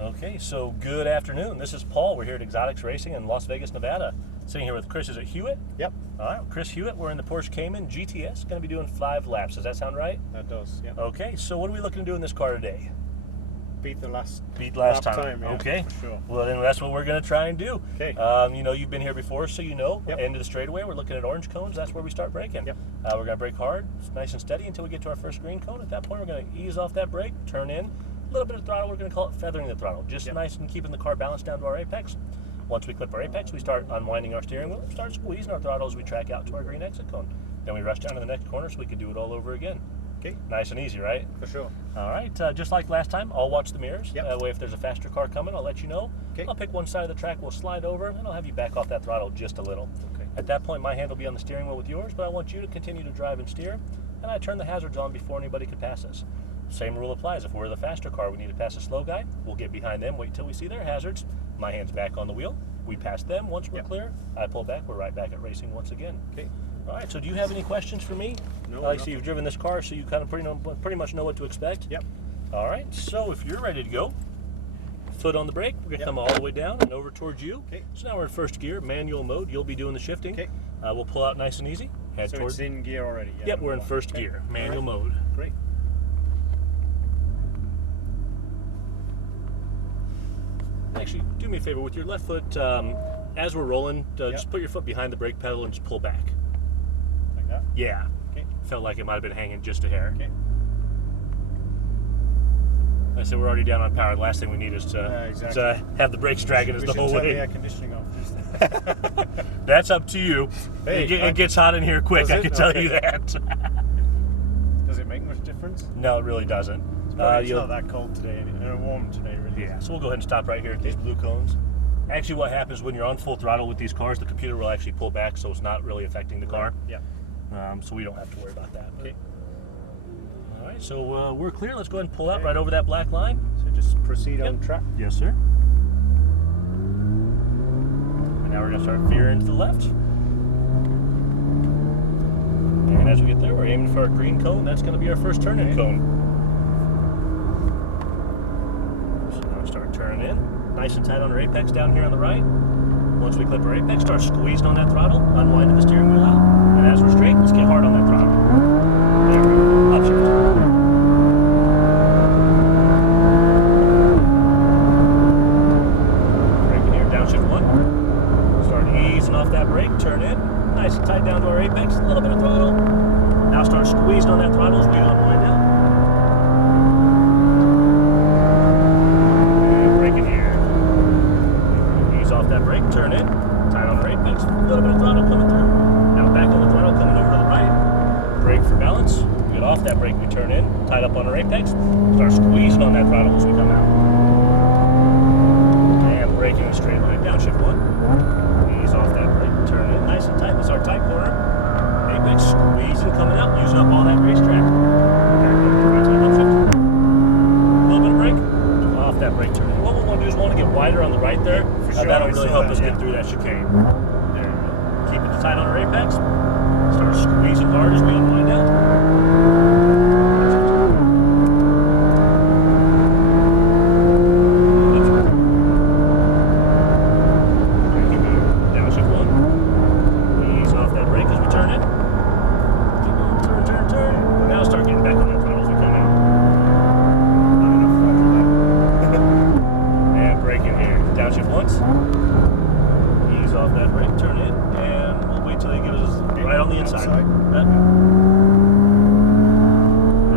Okay, so good afternoon. This is Paul. We're here at Exotics Racing in Las Vegas, Nevada. Sitting here with Chris. Is it Hewitt? Yep. All right, Chris Hewitt. We're in the Porsche Cayman GTS. Going to be doing 5 laps. Does that sound right? That does, yeah. Okay, so what are we looking to do in this car today? Beat last time. yeah, Okay. for sure. Well, then that's what we're going to try and do. Okay. You know, you've been here before, so you know. Yep. End of the straightaway, we're looking at orange cones. That's where we start braking. Yep. We're going to brake hard, nice and steady until we get to our first green cone. At that point, we're going to ease off that brake, turn in. A little bit of throttle, we're going to call it feathering the throttle. Just Yep. nice and keeping the car balanced down to our apex. Once we clip our apex, we start unwinding our steering wheel, start squeezing our throttle as we track out to our green exit cone. Then we rush down to the next corner so we can do it all over again. Okay. Nice and easy, right? For sure. All right, just like last time, I'll watch the mirrors. Yep. That way, if there's a faster car coming, I'll let you know. Okay. I'll pick one side of the track, we'll slide over, and I'll have you back off that throttle just a little. Okay. At that point, my hand will be on the steering wheel with yours, but I want you to continue to drive and steer, and I turn the hazards on before anybody can pass us. Same rule applies. If we're the faster car, we need to pass a slow guy. We'll get behind them, wait till we see their hazards. My hand's back on the wheel. We pass them. Once we're Yep. clear, I pull back. We're right back at racing once again. Okay. All right, so do you have any questions for me? No, I see nothing. you've driven this car, so you kind of pretty much know what to expect. Yep. All right, so if you're ready to go, foot on the brake, we're going to Yep. come all the way down and over towards you. Okay. So now we're in first gear, manual mode. You'll be doing the shifting. Okay. We'll pull out nice and easy. Head So towards. it's in gear already? Yeah, Yep, we're in number first one. Okay. gear, manual All right. mode. Great. Actually, do me a favor with your left foot. As we're rolling, just put your foot behind the brake pedal and just pull back. Like that? Yeah. Okay. Felt like it might have been hanging just a hair. Okay. I said we're already down on power. The last thing we need is to, exactly. to have the brakes dragging us We the should whole turn way. the air conditioning off. Just That's up to you. Hey, it gets hot in here quick, Does I it? can tell Okay. you that. Does it make much difference? No, it really doesn't. It's not that cold today, and warm today, really. Yeah, so we'll go ahead and stop right here at these blue cones. Actually, what happens when you're on full throttle with these cars, the computer will actually pull back, so it's not really affecting the car. Yeah. So we don't have to worry about that. Okay. All right, so we're clear. Let's go ahead and pull out right over that black line. So just proceed Yep. on track. Yes, sir. And now we're going to start veering to the left. And as we get there, we're aiming for our green cone. That's going to be our first turn-in cone. So now we start turning in. Nice and tight on our apex down here on the right. Once we clip our apex, start squeezing on that throttle, unwinding the steering wheel out. And as we're straight, let's get hard on that throttle. There we go. Upshift. Braking here, downshift 1. Start easing off that brake, turn in. Nice and tight down to our apex, a little bit of throttle. Now start squeezing on that throttle as we unwind out. And braking here. Ease off that brake, turn in. Tight on our apex, a little bit of throttle coming through. Now back on the throttle, coming over to the right. Brake for balance. We get off that brake, we turn in. Tight up on our apex. Start squeezing on that throttle as we come out. And braking in a straight line. Downshift 1. Ease off that brake, turn in. Nice and tight. This is our tight corner. Apex squeezing, coming out, using up all that racetrack. Right to the upshift. A little bit of brake. Off that brake, turn in. What we want to do is we want to get wider on the right there. For sure, That'll I really saw help that, us yeah. get through that chicane. There you go. Keep it tight on our apex. Start squeezing hard as we unwind out. Braking here. Downshift 1. Ease off that brake as we turn in. Keep going, turn, turn, turn. Now start getting back on that throttle as we come out. Not enough throttle And braking here. Downshift once. Ease off that brake, turn in, and we'll wait till he gives us right on the inside. Outside. Yep.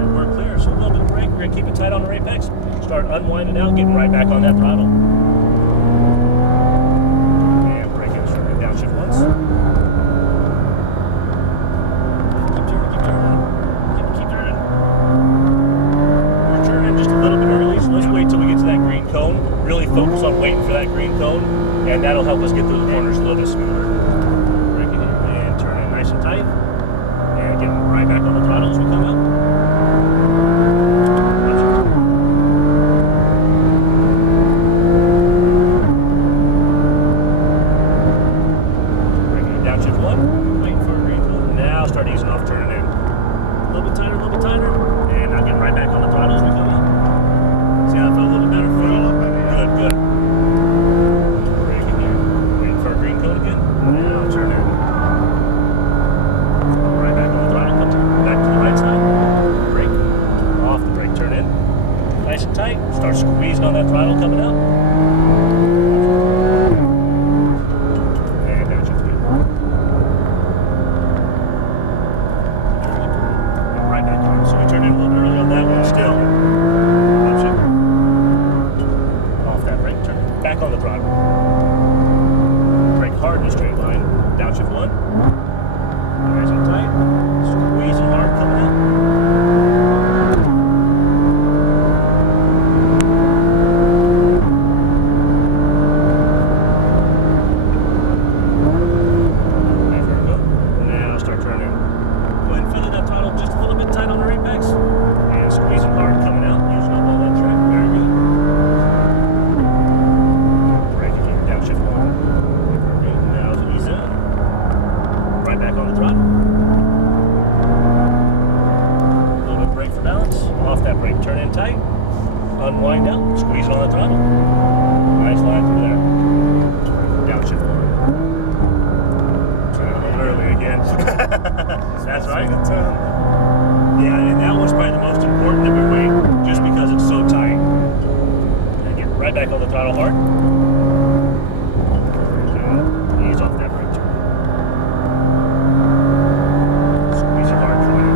And we're clear. So a little bit of brake. We're going to keep it tight on our apex. Start unwinding out, getting right back on that throttle. And braking straight. Downshift once. Keep turning, keep turning. Keep turning. We're turning just a little bit early, so let's wait till we get to that green cone. Really focus on waiting for that green cone, and that'll help us get through the corners a little bit smoother. Braking in and turn in nice and tight, and getting right back on the throttle as we come out. Braking in downshift 1, waiting for a green cone. Now start easing off, turning in. A little bit tighter, and now getting right back on the throttle as we come out. See how that felt a little bit better for you? throttle. tight. Start squeezing on that throttle coming up. And downshift again. Right back on. So we turned in a little bit early on that one. Still. Upshift. Off that brake. Turn it back on the throttle. Brake hard in a straight line. Downshift 1. Nice and tight. Squeezing hard coming up. Unwind out, squeeze it on the throttle. Nice line through there. Downshift 1. Turn it a little early again. That's right. Yeah, and that was probably the most important that we wait, just because it's so tight. And get right back on the throttle hard. Ease off that brake turn. Squeeze it hard coming up.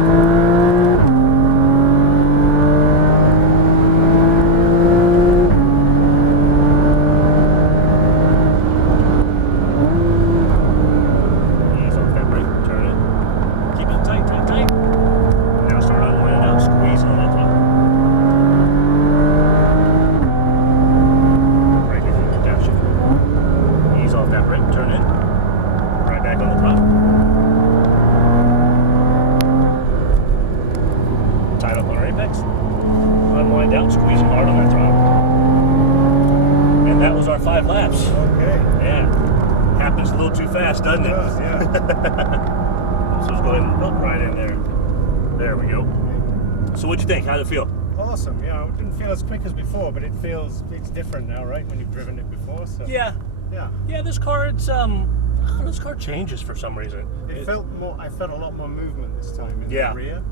Unwind out, squeezing hard on that throttle. And that was our 5 laps. Okay. Yeah. Happens a little too fast, doesn't it? It does, yeah. So let's go ahead and hook right in there. There we go. So what'd you think? How'd it feel? Awesome. Yeah, it didn't feel as quick as before, but it's different now, right? When you've driven it before, so. Yeah. Yeah. Yeah, this car, this car changes for some reason. I felt a lot more movement this time in Yeah. the rear.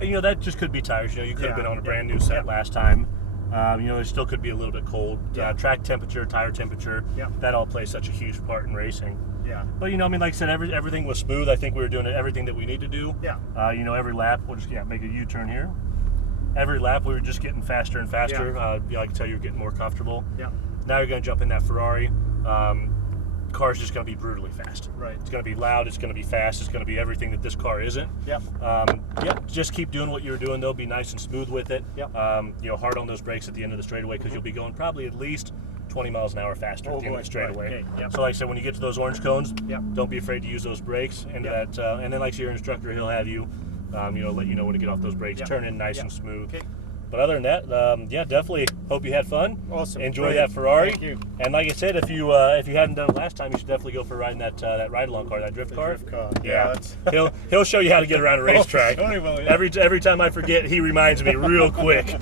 And, you know, that just could be tires. You know, you could have been on a brand new set last time. You know, it still could be a little bit cold. Track temperature, tire temperature, that all plays such a huge part in racing. Yeah. But, you know, I mean, like I said, everything was smooth. I think we were doing everything that we need to do. Yeah. You know, every lap, we'll just make a U-turn here. Every lap, we were just getting faster and faster. You know, I can tell you were getting more comfortable. Yeah. Now you're going to jump in that Ferrari. Car's just going to be brutally fast. Right. It's going to be loud. It's going to be fast. It's going to be everything that this car isn't. Yep. Just keep doing what you're doing, though. Be nice and smooth with it. Yep. You know, hard on those brakes at the end of the straightaway, because you'll be going probably at least 20 miles an hour faster at the end of the straightaway. Right. Okay. Yep. So, like I said, when you get to those orange cones, Yep. don't be afraid to use those brakes. And that, and then, like your instructor, he'll have you, you know, let you know when to get off those brakes. Yep. Turn in nice Yep. and smooth. Okay. But other than that, yeah, definitely hope you had fun. Awesome. Enjoy Brilliant. that Ferrari. Thank you. And like I said, if you hadn't done it last time, you should definitely go for riding that ride-along car, that drift car. Drift car. Yeah, Yeah, he'll show you how to get around a racetrack. Sure he will, yeah. Every time I forget, he reminds me real quick.